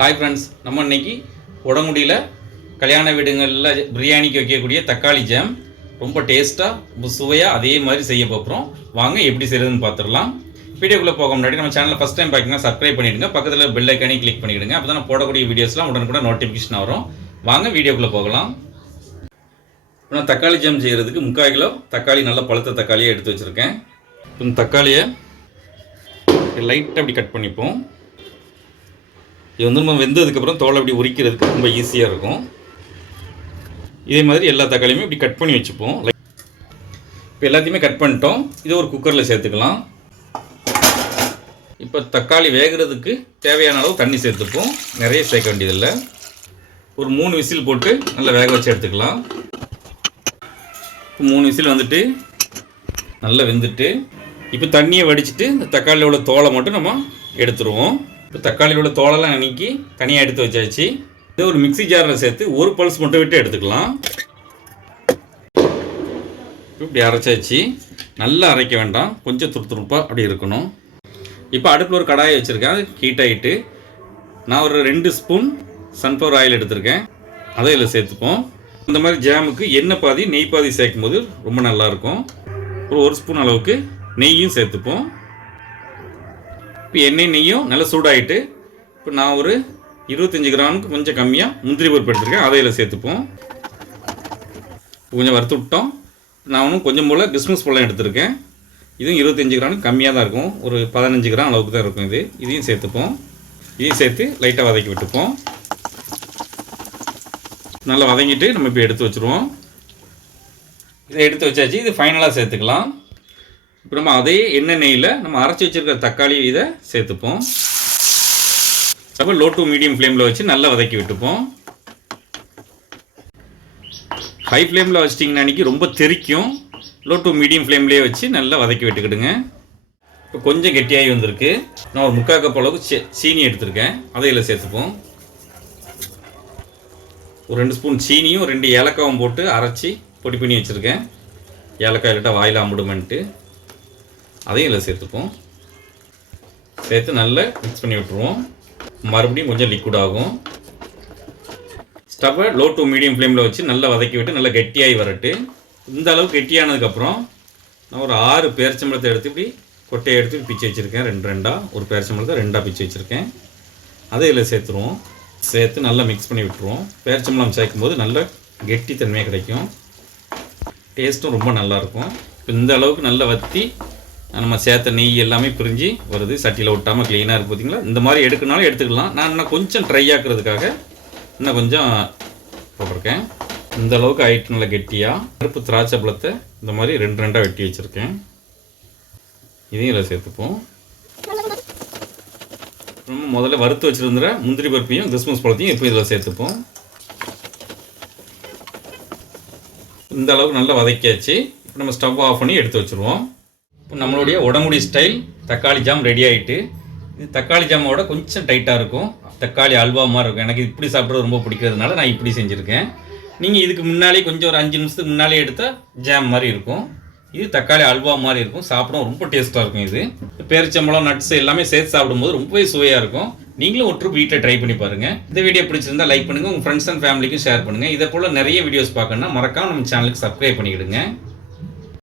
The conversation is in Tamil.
ஹாய் ஃப்ரெண்ட்ஸ் நம்ம இன்னைக்கு உடங்குடியில் கல்யாண வீடுங்களில் பிரியாணிக்கு வைக்கக்கூடிய தக்காளி ஜாம் ரொம்ப டேஸ்ட்டாக ரொம்ப சுவையாக அதே மாதிரி செய்ய போகிறோம் வாங்க எப்படி செய்கிறதுன்னு பார்த்துடலாம் வீடியோக்குள்ளே போக முன்னாடி நம்ம சேனலில் ஃபஸ்ட் டைம் பார்த்தீங்கன்னா சப்ஸ்கிரைப் பண்ணிவிடுங்க பக்கத்தில் பெல் ஐக்கானே கிளிக் பண்ணிவிடுங்க அப்போ தான் போடக்கூடிய வீடியோஸ்லாம் உடனுக்குடன் நோட்டிஃபிகேஷன் வரும். வாங்க வீடியோக்குள்ளே போகலாம். இப்போ நான் தக்காளி ஜாம் செய்கிறதுக்கு முக்கால் கிலோ தக்காளி நல்லா பழுத்த தக்காளியை எடுத்து வச்சுருக்கேன். இப்போ இந்த தக்காளியை லைட்டாக அப்படி கட் பண்ணிப்போம். இது வந்து நம்ம வெந்ததுக்கப்புறம் தோலை அப்படி உரிக்கிறதுக்கு ரொம்ப ஈஸியாக இருக்கும். இதே மாதிரி எல்லா தக்காளியுமே இப்படி கட் பண்ணி வச்சுப்போம். இப்போ எல்லாத்தையுமே கட் பண்ணிட்டோம். இதை ஒரு குக்கரில் சேர்த்துக்கலாம். இப்போ தக்காளி வேகிறதுக்கு தேவையான அளவு தண்ணி சேர்த்துப்போம். நிறைய சேர்க்க வேண்டியதில்லை. ஒரு மூணு விசில் போட்டு நல்லா வேக வச்சு எடுத்துக்கலாம். இப்போ மூணு விசில் வந்துட்டு நல்லா வெந்துட்டு இப்போ தண்ணியை வடிச்சிட்டு இந்த தக்காளியில் உள்ள தோலை மட்டும் நம்ம எடுத்துருவோம். இப்போ தக்காளியில் உள்ள தோலெல்லாம் நீக்கி தனியாக எடுத்து வச்சாச்சு. இதை ஒரு மிக்ஸி ஜாரில் சேர்த்து ஒரு பல்ஸ் மட்டும் விட்டு எடுத்துக்கலாம். இப்படி அரைச்சாச்சு. நல்லா அரைக்க வேண்டாம். கொஞ்சம் துருத்துருப்பாக அப்படி இருக்கணும். இப்போ அடுப்பில் ஒரு கடாயை வச்சுருக்கேன். அது ஹீட் ஆகிட்டு நான் ஒரு ரெண்டு ஸ்பூன் சன்ஃப்ளவர் ஆயில் எடுத்திருக்கேன். அதை இதில் சேர்த்துப்போம். அந்த மாதிரி ஜாமுக்கு எண்ணெய் பாதி நெய் பாதி சேர்க்கும் போது ரொம்ப நல்லாயிருக்கும் ஒரு ஒரு ஸ்பூன் அளவுக்கு நெய்யும் சேர்த்துப்போம். இப்போ எண்ணெய் நெய்யும் நல்லா சூடாயிட்டு இப்போ நான் ஒரு இருபத்தஞ்சி கிராமுக்கு கொஞ்சம் கம்மியாக முந்திரி பருப்பு எடுத்துருக்கேன். அதை இதில் சேர்த்துப்போம். கொஞ்சம் வறுத்து விட்டோம். நான் ஒன்றும் கொஞ்சம் போல் கிறிஸ்மஸ் பழம் எடுத்திருக்கேன். இதுவும் இருபத்தஞ்சி கிராமுக்கு கம்மியாக தான் இருக்கும். ஒரு பதினஞ்சு கிராம் அளவுக்கு தான் இருக்கும் இது. இதையும் சேர்த்துப்போம். இதையும் சேர்த்து லைட்டாக வதக்கி விட்டுப்போம். நல்லா வதங்கிட்டு நம்ம இப்போ எடுத்து வச்சுருவோம். இதை எடுத்து வச்சாச்சு. இது ஃபைனலாக சேர்த்துக்கலாம். இப்போ நம்ம அதே எண்ணெய் நெய்யில் நம்ம அரைச்சி வச்சிருக்கிற தக்காளி இதை சேர்த்துப்போம். அப்போ லோ டு மீடியம் ஃப்ளேமில் வச்சு நல்லா வதக்கி விட்டுப்போம். ஹை ஃப்ளேமில் வச்சிட்டிங்கன்னா அன்றைக்கி ரொம்ப தெறிக்கும் லோ டு மீடியம் ஃப்ளேம்லேயே வச்சு நல்லா வதக்கி விட்டுக்கிடுங்க. இப்போ கொஞ்சம் கெட்டியாகி வந்திருக்கு. நான் ஒரு முக்கால் கப் அளவுக்கு சீ- சீனி எடுத்திருக்கேன். அதை இதில் சேர்த்துப்போம். ஒரு ரெண்டு ஸ்பூன் சீனியும் ரெண்டு ஏலக்காவும் போட்டு அரைச்சி பொடி பண்ணி வச்சுருக்கேன். ஏலக்காய் இல்லாட்டா வாயில் அம்பிடுமென்ட்டு அதையும் இதில் சேர்த்துப்போம். சேர்த்து நல்லா மிக்ஸ் பண்ணி விட்டுருவோம். மறுபடியும் கொஞ்சம் லிக்விட் ஆகும். ஸ்டவ்வை லோ டு மீடியம் ஃப்ளேமில் வச்சு நல்லா வதக்கி விட்டு நல்லா கெட்டியாகி வரட்டு. இந்த அளவுக்கு கெட்டியானதுக்கப்புறம் நான் ஒரு ஆறு பேரிச்சம்பழத்தை எடுத்து இப்படி கொட்டையை எடுத்து இப்படி பிச்சு வச்சுருக்கேன். ரெண்டு ரெண்டாக ஒரு பேரிச்சம்பழத்தை ரெண்டாக பிச்சு வச்சுருக்கேன். அதை இதில் சேர்த்துருவோம். சேர்த்து நல்லா மிக்ஸ் பண்ணி விட்டுருவோம். பேரிச்சம்பழம் சேர்க்கும்போது நல்ல கெட்டித்தன்மையாக கிடைக்கும். டேஸ்ட்டும் ரொம்ப நல்லாயிருக்கும் இப்போ இந்த அளவுக்கு நல்லா வற்றி நம்ம சேர்த்த நெய் எல்லாமே பிரிஞ்சு வருது. சட்டியில் ஒட்டாமல் க்ளீனாக இருக்குது பார்த்தீங்களா இந்த மாதிரி எடுக்கணுனாலும் எடுத்துக்கலாம். நான் இன்னும் கொஞ்சம் ட்ரை ஆக்குறதுக்காக இன்னும் கொஞ்சம் போட்டிருக்கேன். இந்த அளவுக்கு ஆயிட்டு நல்லா கெட்டியாக கருப்பு திராட்சை பழத்தை இந்த மாதிரி ரெண்டு ரெண்டாக வெட்டி வச்சுருக்கேன். இதையும் இதில் சேர்த்துப்போம். முதல்ல வறுத்து வச்சுருந்துற முந்திரி பருப்பையும் கிறிஸ்மஸ் பழத்தையும் இப்போ இதில் சேர்த்துப்போம். இந்த அளவுக்கு நல்லா வதக்கியாச்சு. இப்போ நம்ம ஸ்டவ் ஆஃப் பண்ணி எடுத்து வச்சுருவோம். நம்மளுடைய உடம்புடி ஸ்டைல் தக்காளி ஜாம் ரெடி ஆகிட்டு இது தக்காளி ஜாமோட கொஞ்சம் டைட்டாக இருக்கும். தக்காளி அல்வா மாதிரி இருக்கும். எனக்கு இப்படி சாப்பிட்றது ரொம்ப பிடிக்கிறதுனால நான் இப்படி செஞ்சுருக்கேன். நீங்கள் இதுக்கு முன்னாலே கொஞ்சம் ஒரு அஞ்சு நிமிஷத்துக்கு முன்னாலே எடுத்தால் ஜாம் மாதிரி இருக்கும். இது தக்காளி அல்வா மாதிரி இருக்கும். சாப்பிடும் ரொம்ப டேஸ்ட்டாக இருக்கும் இது. பேரிச்சம்பழம் நட்ஸ் எல்லாமே சேர்த்து சாப்பிடும்போது ரொம்பவே சுவையாக இருக்கும். நீங்களும் ஒரு ட்ரிப் வீட்டில் ட்ரை பண்ணி பாருங்கள் இந்த வீடியோ பிடிச்சிருந்தா லைக் பண்ணுங்கள் உங்கள் ஃப்ரெண்ட்ஸ் அண்ட் ஃபேமிலிக்கும் ஷேர் பண்ணுங்கள் இதை போல் நிறைய வீடியோஸ் பார்க்கணுன்னா மறக்காம நம்ம சேனலுக்கு சப்ஸ்கிரைப் பண்ணிக்கிடுங்க.